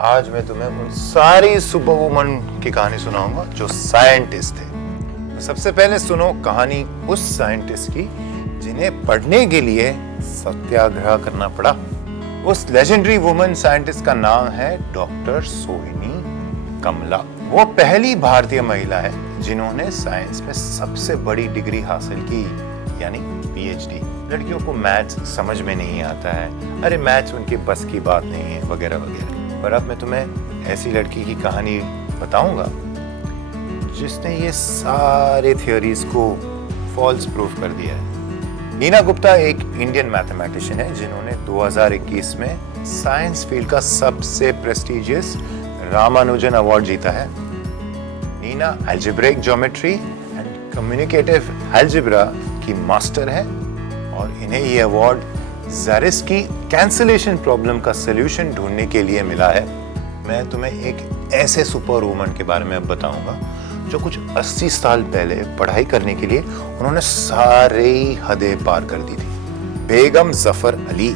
आज मैं तुम्हें उन सारी सुपर वुमन की कहानी सुनाऊंगा जो साइंटिस्ट थे। तो सबसे पहले सुनो कहानी उस साइंटिस्ट की जिन्हें पढ़ने के लिए सत्याग्रह करना पड़ा। उस लेजेंडरी वुमन साइंटिस्ट का नाम है डॉक्टर सोहिनी कमला। वो पहली भारतीय महिला है जिन्होंने साइंस में सबसे बड़ी डिग्री हासिल की, यानी पीएचडी। लड़कियों को मैथ्स समझ में नहीं आता है, अरे मैथ्स उनके बस की बात नहीं है, वगैरह वगैरह। पर अब मैं तुम्हें ऐसी लड़की की कहानी बताऊंगा जिसने ये सारे थियोरीज को फॉल्स प्रूफ कर दिया है। नीना गुप्ता एक इंडियन मैथमेटिशियन है जिन्होंने 2021 में साइंस फील्ड का सबसे प्रेस्टिजियस रामानुजन अवार्ड जीता है। Neena algebraic geometry and commutative algebra की मास्टर है और इन्हें ये अवार्ड ज़ारिस्की कैंसलेशन प्रॉब्लम का सलूशन ढूंढने के लिए मिला है। मैं तुम्हें एक ऐसे सुपर वुमन के बारे में बताऊंगा जो कुछ 80 साल पहले पढ़ाई करने के लिए उन्होंने सारे हदें पार कर दी थी। बेगम जफर अली।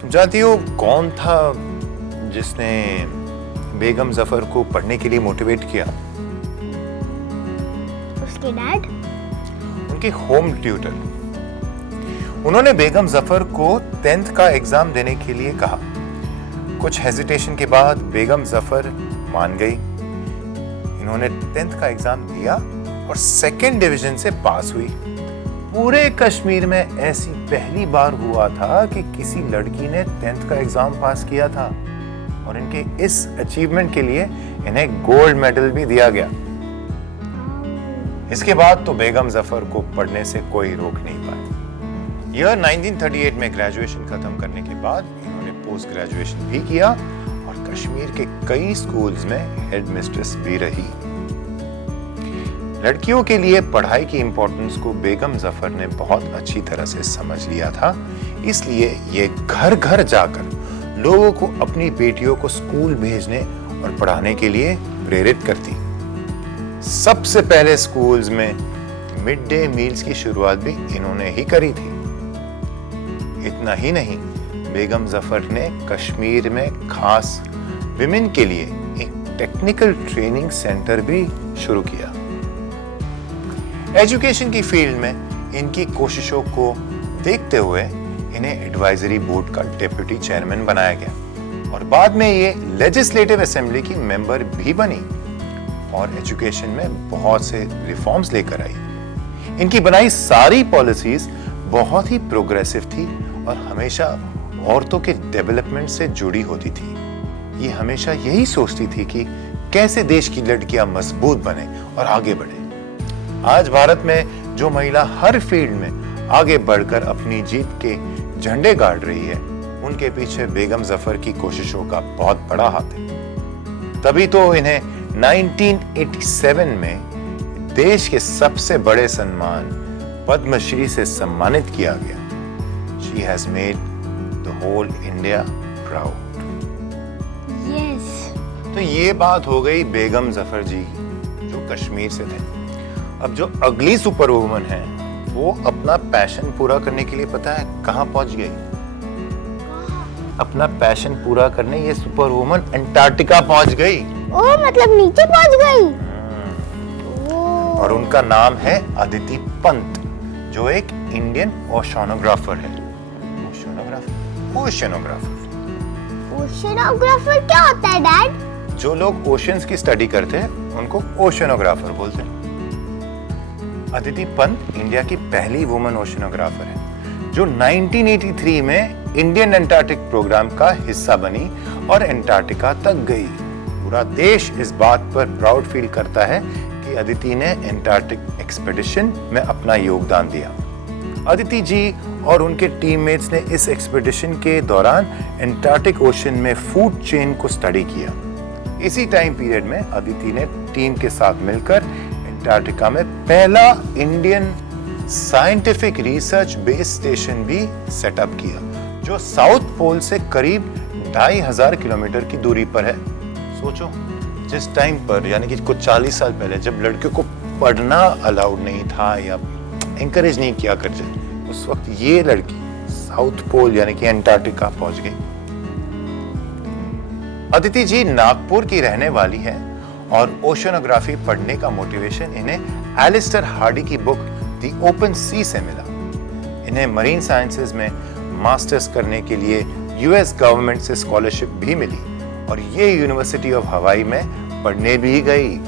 तुम जानती हो कौन था जिसने बेगम जफर को पढ़ने के लिए मोटिवेट किया? उसके डैड, उनके होम ट्यूटर। उन्होंने बेगम जफर को 10th का एग्जाम देने के लिए कहा। कुछ हेजिटेशन के बाद बेगम जफर मान गई। इन्होंने 10th का एग्जाम दिया और 2nd डिवीजन से पास हुई। पूरे कश्मीर में ऐसी पहली बार हुआ था कि किसी लड़की ने 10th का एग्जाम पास किया था और इनके इस अचीवमेंट के लिए इन्हें गोल्ड मेडल भी दिया गया। इसके बाद तो बेगम जफर को पढ़ने से कोई रोक नहीं पाया। ईयर 1938 में ग्रेजुएशन खत्म करने के बाद इन्होंने पोस्ट ग्रेजुएशन भी किया और कश्मीर के कई स्कूल्स में हेड मिस्ट्रेस भी रही। लड़कियों के लिए पढ़ाई की इंपॉर्टेंस को बेगम जफर ने बहुत अच्छी तरह से समझ लिया था, इसलिए ये घर घर जाकर लोगों को अपनी बेटियों को स्कूल भेजने और पढ़ाने के लिए प्रेरित करती। सबसे पहले स्कूल्स में मिड डे मील्स की शुरुआत भी इन्होंने ही करी थी। इतना ही नहीं, बेगम जफर ने कश्मीर में खास विमेन के लिए एक टेक्निकल ट्रेनिंग सेंटर भी शुरू किया। एजुकेशन की फील्ड में इनकी कोशिशों को देखते हुए इन्हें एडवाइजरी बोर्ड का डेप्यूटी चेयरमैन बनाया गया और बाद में ये लेजिस्लेटिव असेंबली की मेंबर भी बनी और एजुकेशन में बहुत से रिफॉर्म्स लेकर आई। इनकी बनाई सारी पॉलिसीज बहुत ही प्रोग्रेसिव थी और हमेशा औरतों के डेवलपमेंट से जुड़ी होती थी। ये हमेशा यही सोचती थी कि कैसे देश की लड़कियां मजबूत बने और आगे बढ़े। आज भारत में जो महिला हर फील्ड में आगे बढ़कर अपनी जीत के झंडे गाड़ रही है, उनके पीछे बेगम जफर की कोशिशों का बहुत बड़ा हाथ है। तभी तो इन्हें 1987 में देश के सबसे बड़े सम्मान पद्मश्री से सम्मानित किया गया। She has made the whole India proud. Yes. तो ये बात हो गई बेगम जफर जी जो कश्मीर से थे। अब जो अगली सुपर वुमन है वो अपना पैशन पूरा करने के लिए पता है कहां पहुंच गई? अपना पैशन पूरा करने ये सुपर वुमन अंटार्कटिका पहुंच गई। ओ, मतलब नीचे पहुंच गई। और उनका नाम है अदिति पंत, जो एक इंडियन ओशनोग्राफर है। ओशनोग्राफर क्या होता है डैड? जो लोग ओशंस की स्टडी करते हैं उनको ओशनोग्राफर बोलते हैं। अदिति पंत इंडिया की पहली वुमन ओशनोग्राफर है जो 1983 में इंडियन एंटार्क्टिक प्रोग्राम का हिस्सा बनी और एंटार्क्टिका तक गई। पूरा देश इस बात पर प्राउड फील करता है कि अदिति ने एंटार्क्टिक एक्सपेडिशन में अपना योगदान दिया। अदिति जी और उनके टीममेट्स ने इस एक्सपेडिशन के दौरान एंटार्क्टिक ओशन में फूड चेन को स्टडी किया। इसी टाइम पीरियड में अदिति ने टीम के साथ मिलकर अंटार्कटिका में पहला Indian scientific research base station भी सेटअप किया जो साउथ पोल से करीब 2500 किलोमीटर की दूरी पर है। सोचो, जिस टाइम पर यानी कि कुछ 40 साल पहले जब लड़कियों को पढ़ना अलाउड नहीं था या एंकरेज नहीं किया करते, उस वक्त ये लड़की साउथ पोल यानी कि अंटार्कटिका पहुंच गई। अदिति जी नागपुर की रहने वाली है और ओशनोग्राफी पढ़ने का मोटिवेशन इन्हें एलिस्टर हार्डी की बुक द ओपन सी से मिला। इन्हें मरीन साइंसेज में मास्टर्स करने के लिए यूएस गवर्नमेंट से स्कॉलरशिप भी मिली और ये यूनिवर्सिटी ऑफ हवाई में पढ़ने भी गई।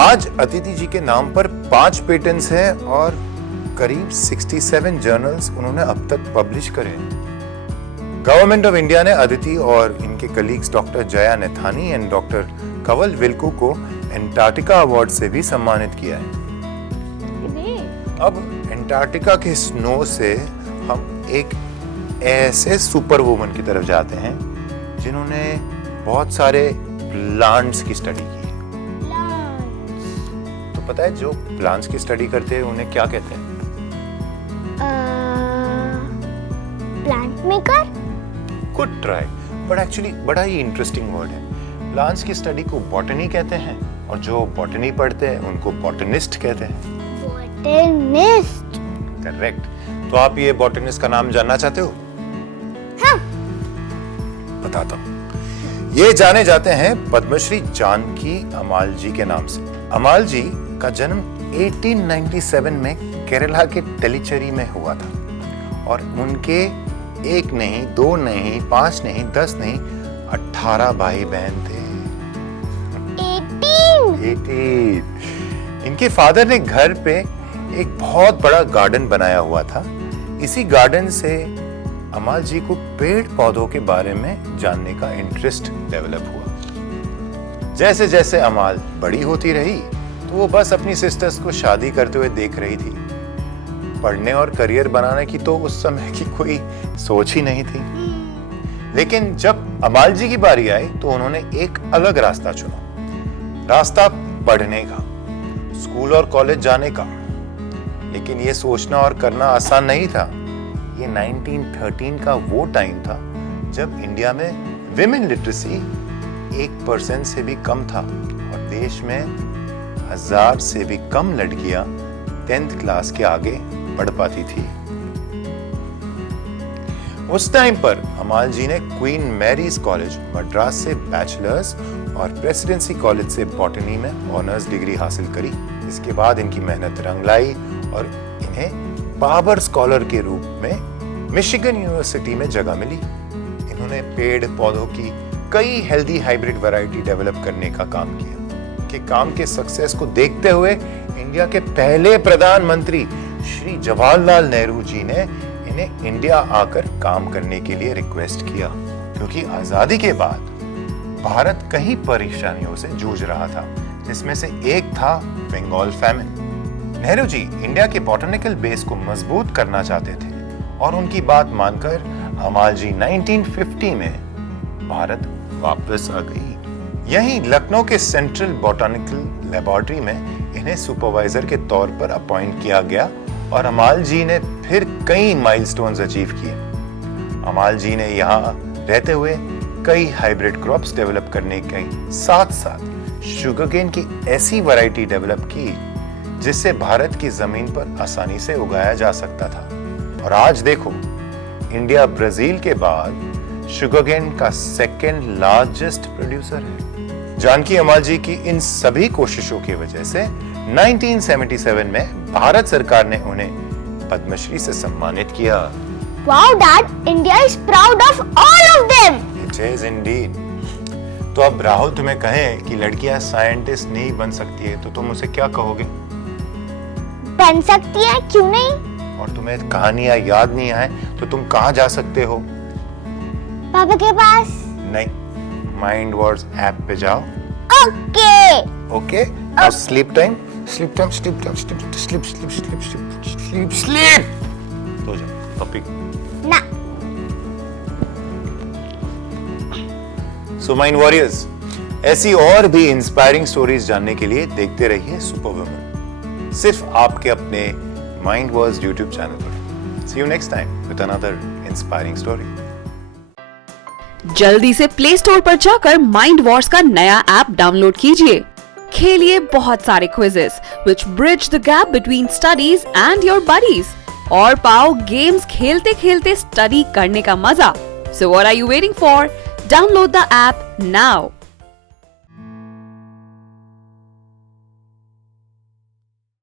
आज अदिति जी के नाम पर 5 पेटेंट्स हैं और करीब 67 जर्नल्स उन्होंने अब तक पब्लिश करे। गवर्नमेंट ऑफ इंडिया ने अदिति और इनके colleagues doctor Jaya Nethani and doctor Kawal Wilku को एंटार्कटिका अवार्ड से भी सम्मानित किया है। अब एंटार्कटिका के स्नो से हम एक ऐसे सुपर वुमन की तरफ जाते हैं जिन्होंने बहुत सारे प्लांट्स की स्टडी की है। तो पता है जो प्लांट्स की स्टडी करते हैं उन्हें क्या कहते हैं? Plant maker? Good try, but actually बड़ा ही इंटरेस्टिंग वर्ड है। प्लांट्स की स्टडी को बॉटनी कहते हैं और जो बॉटनी पढ़ते हैं उनको बॉटनिस्ट कहते हैं। बॉटनिस्ट? करेक्ट। तो आप ये बॉटनिस्ट का नाम जानना चाहते हो? हाँ। बताता हूँ। ये जाने जाते हैं पद्मश्री जानकी अमाल जी के नाम से। अमाल जी का जन्म 1897 में केरला के टेलीचेरी में हुआ था और उनके 1 नहीं, 2 नहीं, 5 नहीं, 10 नहीं, 18 भाई बहन थे। 18। इनके फादर ने घर पे एक बहुत बड़ा गार्डन बनाया हुआ था। इसी गार्डन से अमाल जी को पेड़ पौधों के बारे में जानने का इंटरेस्ट डेवलप हुआ। जैसे जैसे अमाल बड़ी होती रही तो वो बस अपनी सिस्टर्स को शादी करते हुए देख रही थी। पढ़ने और करियर बनाने की तो उस समय की कोई सोच ही नहीं थी। लेकिन जब अमाल जी की बारी आई तो उन्होंने एक अलग रास्ता चुना, रास्ता पढ़ने का, स्कूल और कॉलेज जाने का। लेकिन ये सोचना और करना आसान नहीं था। ये 1913 का वो टाइम था जब इंडिया में विमेन लिटरेसी 1% से भी कम था और देश में 1000 से भी कम लड़कियां 10th क्लास के आगे बढ़ पाती थी। उस टाइम पर अमाल जी ने क्वीन मैरीज कॉलेज मद्रास से बैचलर्स और प्रेसिडेंसी कॉलेज से बॉटनी में ऑनर्स डिग्री हासिल करी। इसके बाद इनकी मेहनत रंग लाई और इन्हें पावर स्कॉलर के रूप में मिशिगन यूनिवर्सिटी में जगह मिली। इन्होंने पेड़ पौधों की कई हेल्दी हाइब्रिड वैरायटी डेवलप करने का काम किया। कि काम के सक्सेस को देखते हुए इंडिया के पहले प्रधानमंत्री श्री जवाहरलाल नेहरू जी ने इन्हें इंडिया आकर काम करने के लिए रिक्वेस्ट किया, क्योंकि आजादी के बाद भारत कई परेशानियों से जूझ रहा था, जिसमें से एक था बंगाल फैमिन। नेहरू जी इंडिया के बॉटनिकल बेस को मजबूत करना चाहते थे और उनकी बात मानकर अमाल जी 1950 में भारत वापस आ गई। यहीं लखनऊ के सेंट्रल बॉटनिकल लेबोरेटरी में इन्हें सुपरवाइजर के तौर पर अपॉइंट किया गया और अमाल जी ने फिर कई माइलस्टोन्स अचीव किए। अमाल जी ने यहाँ रहते हुए कई हाइब्रिड क्रॉप्स डेवलप करने के साथ साथ शुगरकेन की ऐसी वैरायटी डेवलप की जिससे भारत की जमीन पर आसानी से उगाया जा सकता था। और आज देखो, इंडिया ब्राजील के बाद शुगरकेन का 2nd लार्जेस्ट प्रोड्यूसर है। जानकी अमाल जी की इन सभी कोशिशों की वजह से 1977 में भारत सरकार ने उन्हें पद्मश्री से सम्मानित किया। Wow, Dad! India is proud of all of them. It is indeed. तो अब राहुल तुम्हें कहें कि लड़कियां साइंटिस्ट नहीं बन सकती है तो तुम उसे क्या कहोगे? बन सकती है, क्यों नहीं? और तुम्हें कहानियां याद नहीं आए तो तुम कहाँ जा सकते हो? पापा के पास? नहीं, माइंड वर्ड्स ऐप पे जाओ। Okay. Okay, now sleep time, sleep time, sleep time, sleep sleep sleep sleep sleep sleep sleep. सो जाओ, पप्पी। ना। सो माइंड वॉरियर्स, ऐसी और भी इंस्पायरिंग स्टोरीज जानने के लिए देखते रहिए सुपर वुमन, सिर्फ आपके अपने माइंड वर्ड्स यूट्यूब चैनल पर। See you next time with another inspiring story. जल्दी से प्ले स्टोर पर जाकर माइंड वॉर्स का नया ऐप डाउनलोड कीजिए। खेलिए बहुत सारे quizzes which bridge the gap between studies and your buddies और पाओ गेम्स खेलते खेलते स्टडी करने का मजा। So what are you waiting for? Download the app now.